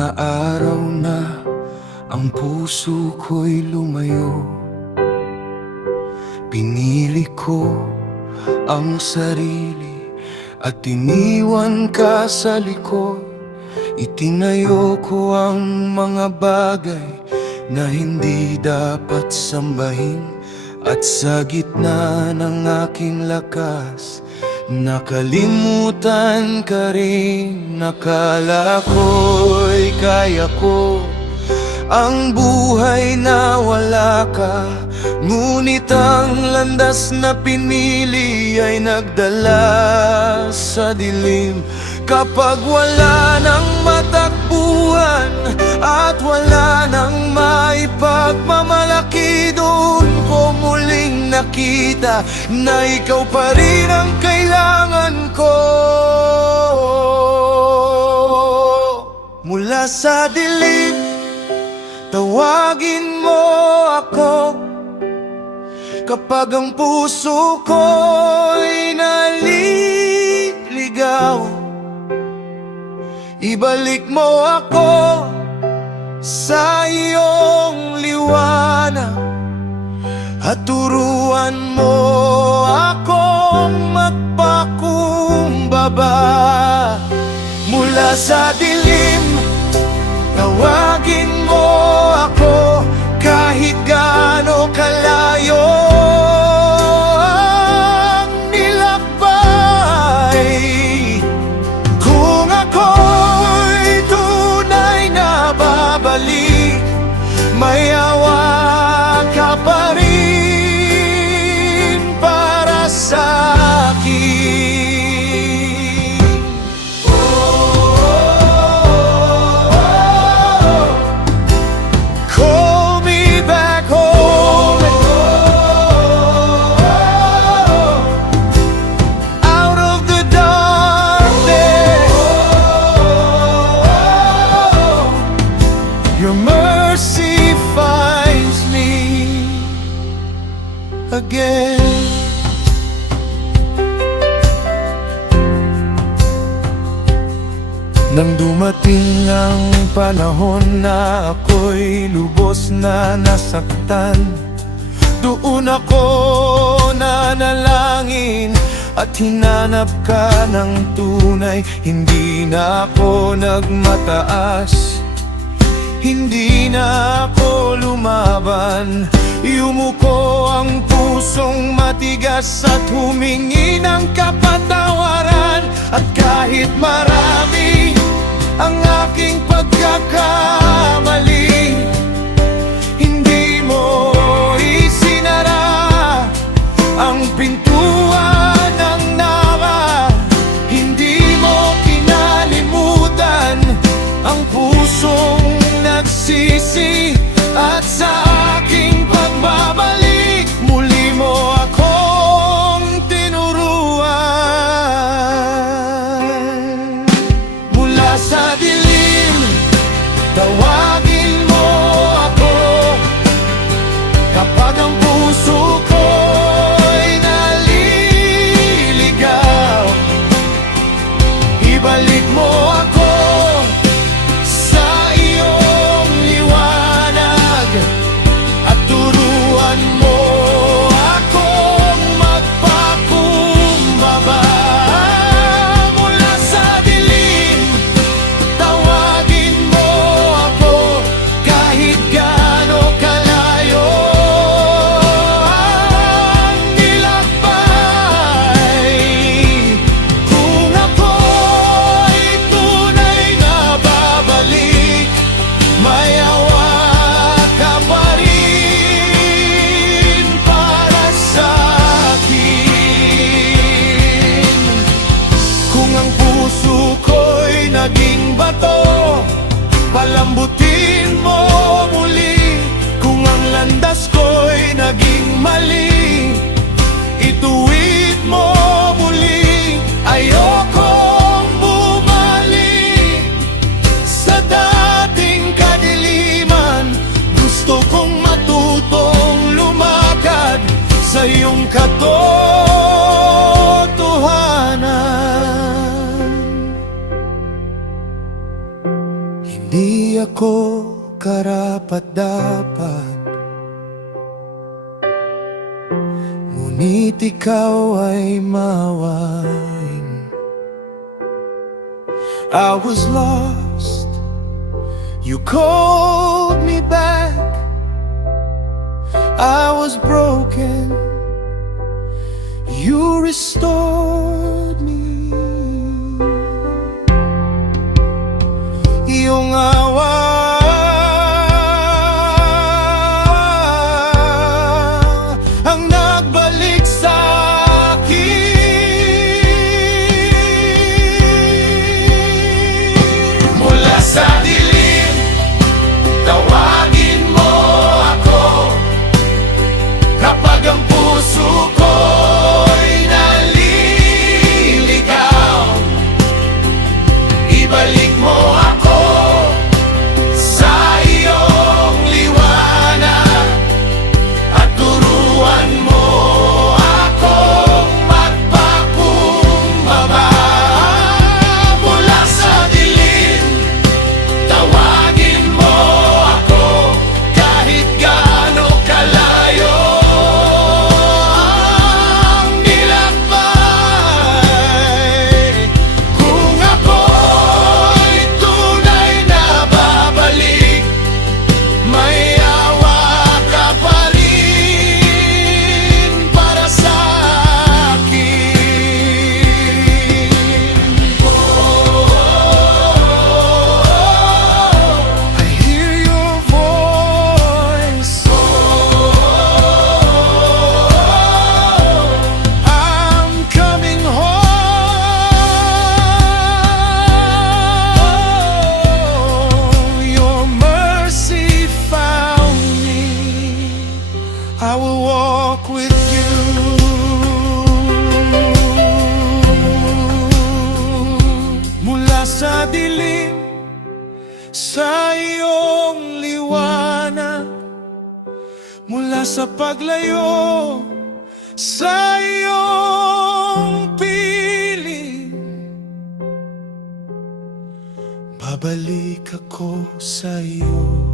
mga araw na ang puso ko'y lumayo. Pinili ko ang sarili at iniwan ka sa likod. Itinayo ko ang mga bagay na hindi dapat sambahin. At sa gitna ng aking lakas, nakalimutan ka rin. Nakala ko'y kaya ko ang buhay na wala ka. Ngunit ang landas na pinili ay nagdala sa dilim. Kapag wala nang matakbuhan at wala nang maipagmamalaki, doon ko muling nakita na ikaw pa rin ang kailangan ko. Mula sa dilim, tawagin mo ako. Kapag ang puso ko'y naliligaw, ibalik mo ako sa iyong liwanag at turuan mo akong magpakumbaba. Mula sa dilim, tawagin mo ako kahit gaano kalayo ang nilakbay. Kung ako'y tunay na babalik, may awa ka pa rin para sa akin. Call me back home, out of the darkness. Your mercy finds me again. Nang dumating ang panahon na ako'y lubos na nasaktan, doon ako nanalangin at hinanap ka ng tunay. Hindi na ako nagmataas, hindi na ako lumaban. Yumuko ang pusong matigas at humingi ng kapatawaran. At kahit marami ang aking pagkakamali, hindi mo isinara ang pintuan ng nawa. Hindi mo kinalimutan ang pusong nagsisi. At sa aking pagbabalik, muli mo akong tinuruan. Mula sa dilim, tawagin mo ako. Kapag ang puso ko'y naliligaw, ibalik mo ako sa iyong liwanag at turuan mo akong magpakumbaba. Mula sa dilim, tawagin mo ako kahit gaano kalayo ang nilakbay. Kung ako'y tunay na babalik, may awa ka pa rin para sa akin. Kung ang puso ko'y naging bato, palambutin mo muli. Kung ang landas ko'y naging mali, ituwid mo muli. Ayokong bumalik sa dating kadiliman. Gusto kong matutong lumakad sa iyong katotohanan. Hindi karapat-dapat, ngunit ikaw ay mawain. I was lost, you called me back. I was broken, you restored me. Iyong awa ang nagbalik sa akin. Mula sa dilim, tawagin mo ako. Kapag ang puso ko'y naliligaw, ibalik mo ako sa iyong liwanag at turuan mo akong magpakumbaba. Mula sa dilim, tawagin mo ako kahit gaano kalayo ang nilakbay. Kung ako'y tunay na babalik, may awa ka pa rin para sa akin. I hear your voice. I'm coming home. Your mercy found me. I will walk with you. Mula sa dilim, sa iyong liwanag, mula sa paglayo, sa iyong piling, babalik ako sa iyo.